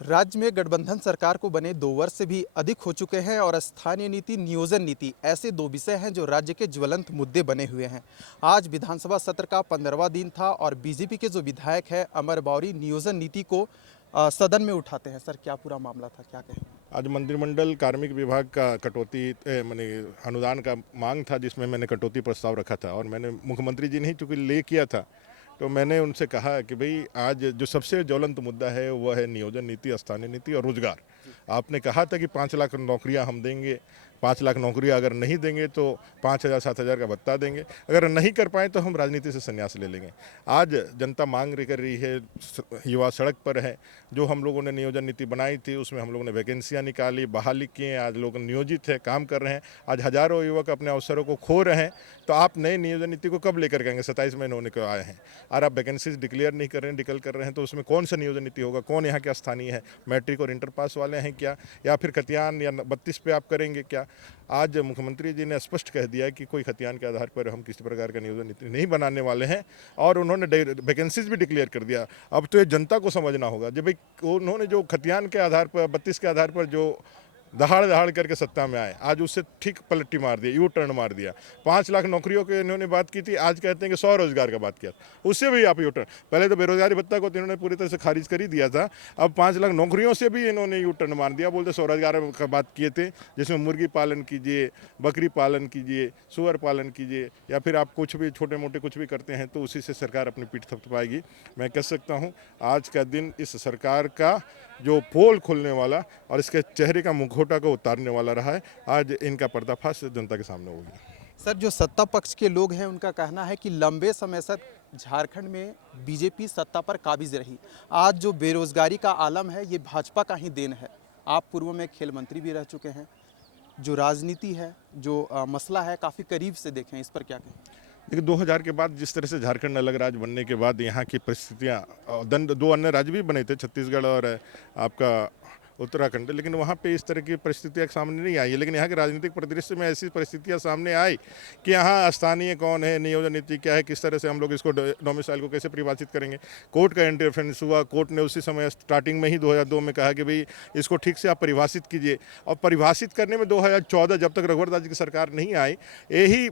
राज्य में गठबंधन सरकार को बने 2 वर्ष से भी अधिक हो चुके हैं और स्थानीय नीति, नियोजन नीति ऐसे 2 विषय हैं जो राज्य के ज्वलंत मुद्दे बने हुए हैं। आज विधानसभा सत्र का 15वां दिन था और बीजेपी के जो विधायक हैं अमर बावरी नियोजन नीति को सदन में उठाते हैं। सर, क्या पूरा मामला था, क्या कहें? आज मंत्रिमंडल कार्मिक विभाग का कटौती मैंने अनुदान का मांग था, जिसमें मैंने कटौती प्रस्ताव रखा था और मैंने मुख्यमंत्री जी ने ही चूँकि ले किया था, तो मैंने उनसे कहा कि भाई आज जो सबसे ज्वलंत मुद्दा है वह है नियोजन नीति, स्थानीय नीति और रोजगार। आपने कहा था कि 5 लाख नौकरियां हम देंगे, 5 लाख नौकरियां अगर नहीं देंगे तो 5,000 7,000 का भत्ता देंगे, अगर नहीं कर पाए तो हम राजनीति से संन्यास ले लेंगे। आज जनता मांग कर रही है, युवा सड़क पर है। जो हम लोगों ने नियोजन नीति बनाई थी उसमें हम लोगों ने वैकेंसियाँ निकाली, बहाली किए, आज लोग नियोजित है, काम कर रहे हैं। आज हजारों युवक अपने अवसरों को खो रहे हैं, तो आप नई नियोजन नीति को कब लेकर आएंगे? 27 महीने होने को आए हैं और आप वैकेंसीज डिक्लेयर नहीं कर रहे हैं, डिकल कर रहे हैं, तो उसमें कौन सा नियोजन नीति होगा? कौन यहाँ के स्थानीय है? मैट्रिक और इंटर पास वाले हैं क्या, या फिर खतियान या 32 पे आप करेंगे क्या? आज मुख्यमंत्री जी ने स्पष्ट कह दिया कि कोई खतियान के आधार पर हम किसी प्रकार का नियोजन नीति नहीं बनाने वाले हैं और उन्होंने वैकेंसीज भी डिक्लेयर कर दिया। अब तो ये जनता को समझना होगा जब भाई उन्होंने जो खतियान के आधार पर 32 के आधार पर जो दहाड़ दहाड़ करके सत्ता में आए, आज उससे ठीक पलटी मार दिया, यू टर्न मार दिया। 5 लाख नौकरियों के इन्होंने बात की थी, आज कहते हैं कि 100 रोजगार का बात किया, उससे भी आप यू टर्न। पहले तो बेरोजगारी भत्ता को तो इन्होंने पूरी तरह से खारिज कर ही दिया था, अब 5 लाख नौकरियों से भी इन्होंने यू टर्न मार दिया। बोलते स्वरोजगार का बात किए थे, जिसमें मुर्गी पालन कीजिए, बकरी पालन कीजिए, सुअर पालन कीजिए, या फिर आप कुछ भी छोटे मोटे कुछ भी करते हैं तो उसी से सरकार अपनी पीठ थपथपाएगी। मैं कह सकता हूँ आज का दिन इस सरकार का जो पोल खोलने वाला और इसके चेहरे का मुखौटा को उतारने वाला रहा है। आज इनका पर्दाफाश जनता के सामने होगी। सर, जो सत्ता पक्ष के लोग हैं उनका कहना है कि लंबे समय से झारखंड में बीजेपी सत्ता पर काबिज रही। आज जो बेरोजगारी का आलम है ये भाजपा का ही देन है। आप पूर्व में खेल मंत्री भी रह चुके हैं, जो राजनीति है, जो मसला है, काफ़ी करीब से देखें, इस पर क्या कहें? देखिए 2000 के बाद जिस तरह से झारखंड अलग राज्य बनने के बाद यहाँ की परिस्थितियाँ, 2 अन्य राज्य भी बने थे, छत्तीसगढ़ और आपका उत्तराखंड, लेकिन वहाँ पे इस तरह की परिस्थितियाँ सामने नहीं आई है। लेकिन यहाँ के राजनीतिक परिदृश्य में ऐसी परिस्थितियाँ सामने आई कि यहाँ स्थानीय कौन है, नियोजन नीति क्या है, किस तरह से हम लोग इसको डोमिसाइल को कैसे परिभाषित करेंगे। कोर्ट का इंटरफेरेंस हुआ, कोर्ट ने उसी समय स्टार्टिंग में ही 2002 में कहा कि भाई इसको ठीक से आप परिभाषित कीजिए, और परिभाषित करने में 2014 जब तक रघुवर दास जी की सरकार नहीं आई, यही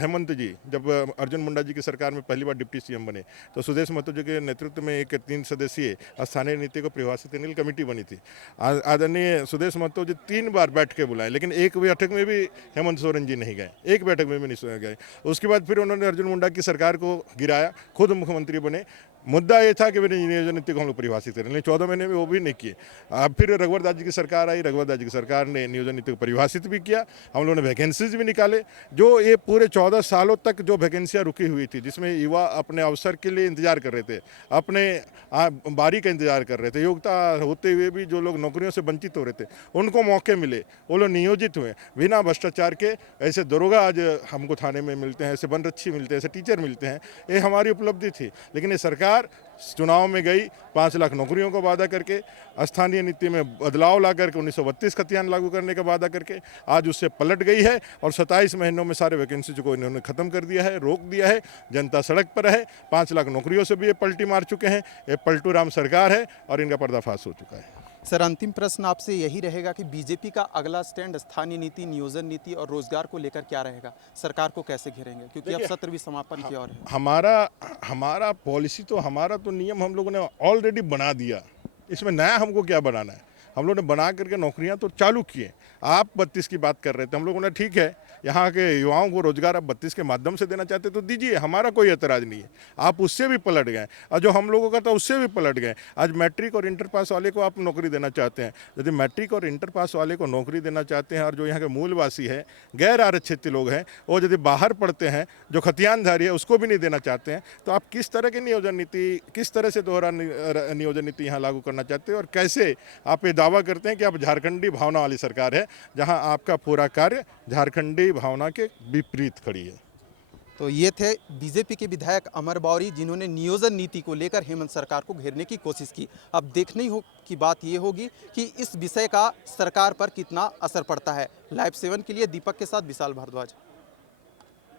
हेमंत जी जब अर्जुन मुंडा जी की सरकार में पहली बार डिप्टी सीएम बने, तो सुदेश महतो जी के नेतृत्व में एक 3 सदस्यीय स्थानीय नीति को परिभाषित करने की कमेटी बनी थी। आदरणीय सुदेश महतो जी 3 बार बैठ के बुलाए, लेकिन एक बैठक में भी हेमंत सोरेन जी नहीं गए, एक बैठक में भी नहीं गए। उसके बाद फिर उन्होंने अर्जुन मुंडा की सरकार को गिराया, खुद मुख्यमंत्री बने। मुद्दा ये था कि मेरी नियोजन नीति को हम लोग परिभाषित करें, लेकिन 14 महीने में वो भी नहीं किए। अब फिर रघुवर दास जी की सरकार आई, रघुवर दास जी की सरकार ने नियोजन नीति को परिभाषित भी किया, हम लोगों ने वैकेंसीज भी निकाले। जो ये पूरे 14 सालों तक जो वैकेंसियाँ रुकी हुई थी, जिसमें युवा अपने अवसर के लिए इंतजार कर रहे थे, अपने बारी का इंतजार कर रहे थे, योग्यता होते हुए भी जो लोग नौकरियों से वंचित हो रहे थे उनको मौके मिले, वो लोग नियोजित हुए बिना भ्रष्टाचार के। ऐसे दरोगा आज हमको थाने में मिलते हैं, ऐसे वनरक्षी मिलते हैं, ऐसे टीचर मिलते हैं, ये हमारी उपलब्धि थी। लेकिन ये सरकार चुनाव में गई, 5 लाख नौकरियों का वादा करके, स्थानीय नीति में बदलाव ला करके 1932 खतियान लागू करने का वादा करके आज उससे पलट गई है और 27 महीनों में सारे वैकेंसी को इन्होंने खत्म कर दिया है, रोक दिया है। जनता सड़क पर है, 5 लाख नौकरियों से भी ये पलटी मार चुके हैं। ये पलटू राम सरकार है और इनका पर्दाफाश हो चुका है। सर, अंतिम प्रश्न आपसे यही रहेगा कि बीजेपी का अगला स्टैंड स्थानीय नीति, नियोजन नीति और रोजगार को लेकर क्या रहेगा? सरकार को कैसे घेरेंगे, क्योंकि अब सत्र भी समापन की ओर है। हमारा पॉलिसी तो, हमारा तो नियम हम लोगों ने ऑलरेडी बना दिया, इसमें नया हमको क्या बनाना है? हम लोगों ने बना करके नौकरियां तो चालू किए। आप 32 की बात कर रहे थे, हम लोगों ने ठीक है, यहाँ के युवाओं को रोजगार आप 32 के माध्यम से देना चाहते तो दीजिए, हमारा कोई एतराज़ नहीं है। आप उससे भी पलट गए और जो हम लोगों का था उससे भी पलट गए। आज मैट्रिक और इंटर पास वाले को आप नौकरी देना चाहते हैं। यदि मैट्रिक और इंटर पास वाले को नौकरी देना चाहते हैं और जो यहाँ के मूलवासी है, गैर आरक्षित लोग हैं, वो यदि बाहर पढ़ते हैं, जो खतियानधारी है, उसको भी नहीं देना चाहते हैं, तो आप किस तरह की नियोजन नीति, किस तरह से दोहरा नियोजन नीति यहाँ लागू करना चाहते हैं? और कैसे आप ये दावा करते हैं कि आप झारखंडी भावना वाली सरकार है, जहां आपका पूरा कार्य झारखंडी भावना के विपरीत खड़ी है। तो ये थे बीजेपी के विधायक अमर बावरी, जिन्होंने नियोजन नीति को लेकर हेमंत सरकार को घेरने की कोशिश की। अब देखने की बात ये होगी कि इस विषय का सरकार पर कितना असर पड़ता है। लाइव 7 के लिए दीपक के साथ विशाल भारद्वाज।